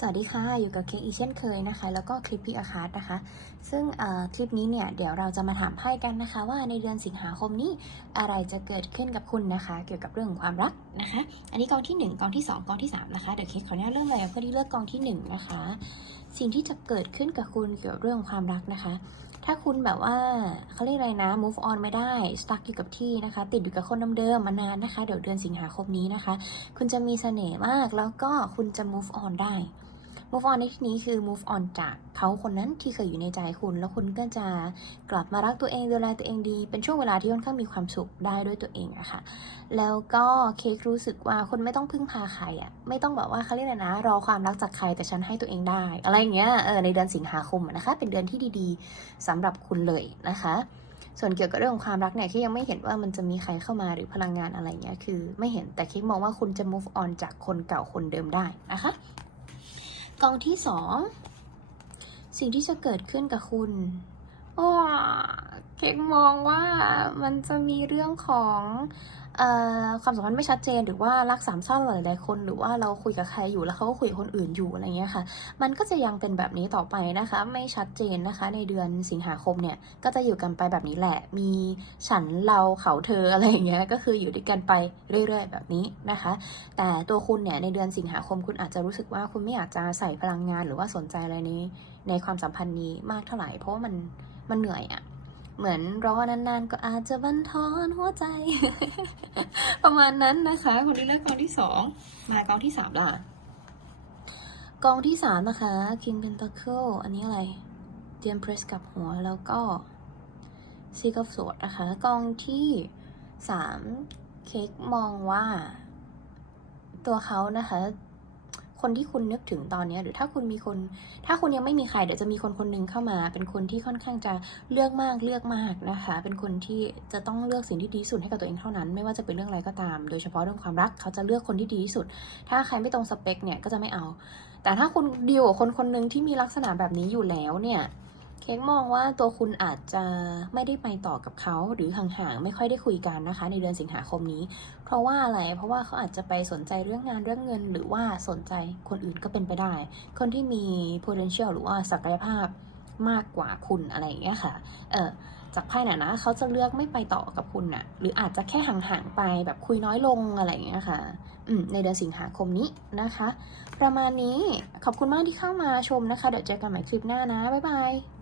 สวัสดีค่ะ อยู่กับเค้กอีเช่นเคยนะคะ แล้วก็คลิปพี่อาคาร์ดนะคะ ซึ่งคลิปนี้เนี่ยเดี๋ยวเราจะมาถามไพ่กันนะคะ ว่าในเดือนสิงหาคมนี้อะไรจะเกิดขึ้นกับคุณนะคะ เกี่ยวกับเรื่องของความรักนะคะ อันนี้กองที่ 1 กองที่ 2 กองที่ 3 นะคะ เดี๋ยวเค้กขออนุญาตเริ่มเลยเพื่อที่เลือกกองที่ 1 นะคะ สิ่งที่จะเกิดขึ้นกับคุณเกี่ยวกับเรื่องของความรักนะคะ ถ้าคุณแบบว่าเขาเรียกอะไรนะ move on ไม่ได้ stuck อยู่กับที่นะคะ ติดอยู่กับคนเดิมๆมานานนะคะ เดี๋ยวเดือนสิงหาคมนี้นะคะ คุณจะมีเสน่ห์มากแล้วก็คุณจะ move on ได้ move on ในที่นี้คือ move on จากเขาคนนั้นที่เคยอยู่ในใจคุณ แล้วคุณก็จะกลับมารักตัวเองดูแลตัวเองดี เป็นช่วงเวลาที่ค่อนข้างมีความสุขได้ด้วยตัวเองอะค่ะ แล้วก็เค้กรู้สึกว่าคุณไม่ต้องพึ่งพาใครอะไม่ต้องแบบว่าเขาเรียกอะไรนะ รอความรักจากใครแต่ฉันให้ตัวเองได้ อะไรอย่างเงี้ยเออในเดือนสิงหาคมนะคะ เป็นเดือนที่ดีๆสำหรับคุณเลยนะคะส่วนเกี่ยวกับเรื่องของความรักเนี่ยที่ยังไม่เห็นว่ามันจะมีใครเข้ามาหรือพลังงานอะไรเงี้ยคือ ไม่เห็นแต่คิดมองว่าคุณจะ move on จากคนเก่าคนเดิมได้นะคะ กองที่สอง สิ่งที่จะเกิดขึ้นกับคุณว้เค้กมองว่ามันจะมีเรื่องของอความสัมพันธ์ไม่ชัดเจนหรือว่ารักสามเศร้าหลายๆคน หรือว่าเราคุยกับใครอยู่แล้วเขาก็คุยกับคนอื่นอยู่อะไรเงี้ยค่ะ มันก็จะยังเป็นแบบนี้ต่อไปนะคะ ไม่ชัดเจนนะคะ ในเดือนสิงหาคมเนี่ยก็จะอยู่กันไปแบบนี้แหละ มีฉันเราเขาเธออะไรอย่างเงี้ยก็คืออยู่ด้วยกันไปเรื่อย ๆ แบบนี้นะคะ แต่ตัวคุณเนี่ยในเดือนสิงหาคมคุณอาจจะรู้สึกว่าคุณไม่อยากจะใส่พลังงานหรือว่าสนใจอะไรในในความสัมพันธ์นี้มากเท่าไหร่เพราะว่ามันมันเหนื่อยอะ เหมือนรอนานๆ ก็อาจจะบันทอนหัวใจ ประมาณนั้นนะคะคนที่เลือกกองที่สองมากองที่สามล่ะกองที่สามนะคะ King Pentacle อันนี้อะไรเตรียมเพรสกับหัวแล้วก็ Six of Swords นะคะ กองที่สามเค้กมองว่า ตัวเขานะคะ คนที่คุณนึกถึงตอนนี้หรือถ้าคุณมีคน ถ้าคุณยังไม่มีใครเดี๋ยวจะมีคนคนหนึ่งเข้ามา เป็นคนที่ค่อนข้างจะเลือกมากเลือกมากนะคะ เป็นคนที่จะต้องเลือกสิ่งที่ดีที่สุดให้กับตัวเองเท่านั้น ไม่ว่าจะเป็นเรื่องอะไรก็ตาม โดยเฉพาะเรื่องความรักเขาจะเลือกคนที่ดีที่สุด ถ้าใครไม่ตรงสเปคเนี่ยก็จะไม่เอา แต่ถ้าคุณดีลกับคนคนหนึ่งที่มีลักษณะแบบนี้อยู่แล้วเนี่ย เค้กมองว่าตัวคุณอาจจะไม่ได้ไปต่อกับเขาหรือห่างๆไม่ค่อยได้คุยกันนะคะ ในเดือนสิงหาคมนี้ เพราะว่าอะไรเพราะว่าเขาอาจจะไปสนใจเรื่องงานเรื่องเงิน หรือว่าสนใจคนอื่นก็เป็นไปได้ คนที่มี potential หรือว่าศักยภาพมากกว่าคุณอะไรอย่างเงี้ยค่ะ เออจากไพ่น่ะนะเขาจะเลือกไม่ไปต่อกับคุณน่ะ หรืออาจจะแค่ห่างๆไปแบบคุยน้อยลงอะไรอย่างเงี้ยค่ะ อืมในเดือนสิงหาคมนี้นะคะ ประมาณนี้ขอบคุณมากที่เข้ามาชมนะคะ เดี๋ยวเจอกันใหม่คลิปหน้านะ บ๊ายบาย